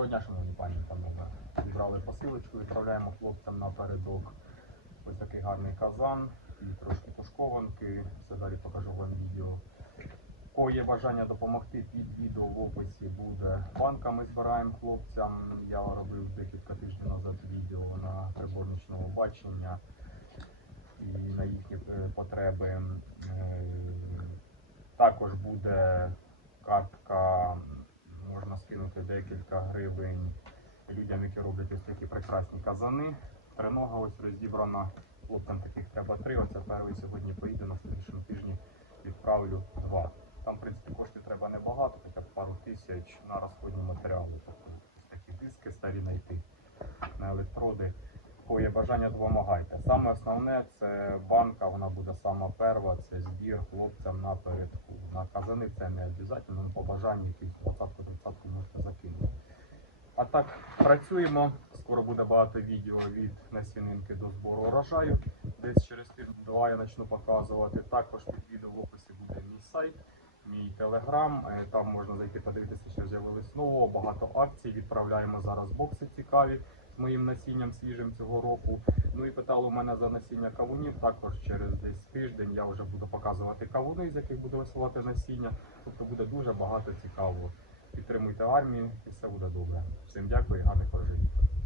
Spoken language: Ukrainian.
Доброго дня, шановні пані та панове. Зібрали посилочку, відправляємо хлопцям напередок. Ось такий гарний казан і трошки тушкованки. Це далі покажу вам відео. Кого є бажання допомогти, під відео в описі буде банка. Ми збираємо хлопцям. Я робив декілька тижнів назад відео на приборничного бачення і на їхні е, потреби. Е, Також буде картка, можна скинути декілька гривень людям, які роблять ось такі прекрасні казани. Тринога ось розібрана. Хлопцям таких треба три. Оце перший сьогодні поїде, на слідчому тижні відправлю два. Там, в принципі, коштів треба небагато, хоча б пару тисяч на розходні матеріали. Тобто ось такі диски старі знайти на електроди. Є бажання, допомагайте. Саме основне це банка, вона буде сама перва, це збір хлопцям на передку. На казани це не обов'язково, по бажанню якісь 20 спочатку можете закинути. А так, працюємо. Скоро буде багато відео від насінинки до збору урожаю. Десь через тиждень-два я почну показувати. Також під відео в описі буде мій сайт, мій телеграм. Е, там можна зайти, подивитися, що з'явилось знову. багато акцій. Відправляємо зараз бокси цікаві з моїм насінням свіжим цього року. Ну і питали у мене за насіння кавунів. Також через десь тиждень я вже буду показувати кавуни, з яких буду висилати насіння. Тобто буде дуже багато цікавого. Підтримуйте армію і все буде добре. Всім дякую і гарних врожаїв.